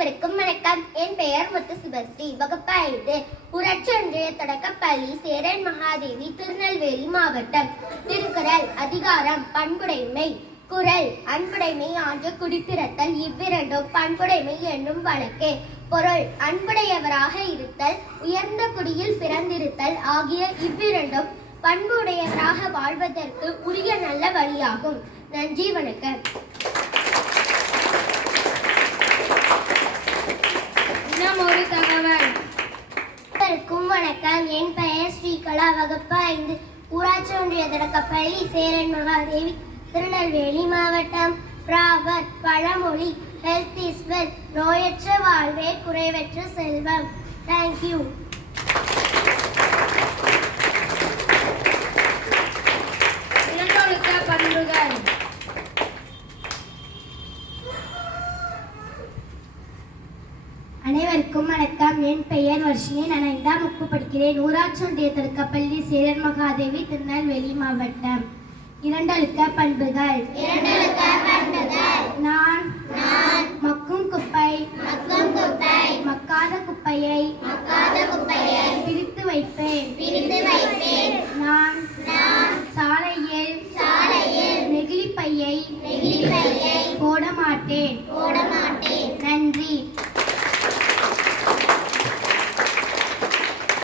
அனைவருக்கும் வணக்கம். என் பெயர் முத்து சுபஸ்ரீ. வகுப்பு 5 ஊராட்சி ஒன்றிய தொடக்கப்பள்ளி சேரன் மகாதேவி, திருநெல்வேலி மாவட்டம். திருக்குறள். அதிகாரம் பண்புடைமை. குறள். அன்புடைமை ஆகிய குடிப்பிறத்தல் இவ்விரண்டும் பண்புடைமை என்னும் வழக்கே. பொருள். அன்புடையவராக இருத்தல், உயர்ந்த குடியில் பிறந்திருத்தல் ஆகிய இவ்விரண்டும் பண்புடையவராக வாழ்வதற்கு உரிய நல்ல வழியாகும். நன்றி, வணக்கம். ஒரு தகவல். அனைவருக்கும் வணக்கம். என் பெயர் ஸ்ரீகலா. வகுப்பு 5 ஊராட்சி ஒன்றிய தொடக்கப்பள்ளி சேரன் மகாதேவி, திருநெல்வேலி மாவட்டம். ப்ராவர்ப் பழமொழி. Health is wealth. நோயற்ற வாழ்வே குறைவற்ற செல்வம். தேங்க்யூ. இனத்தொழுக்க பண்புகள். அனைவருக்கும் வணக்கம். என் பெயர் வர்ஷினி. நான் 5ஆம் வகுப்பு படிக்கிறேன். ஊராட்சி ஒன்றிய தொடக்கப்பள்ளி சேரன் மகாதேவி, திருநெல்வேலி மாவட்டம். இரண்டொழுக்க பண்புகள். நான் மக்கும் குப்பை மக்காத குப்பையை பிரித்து வைப்பேன். நான் சாலையில் நெகிழிப்பையை போட மாட்டேன்.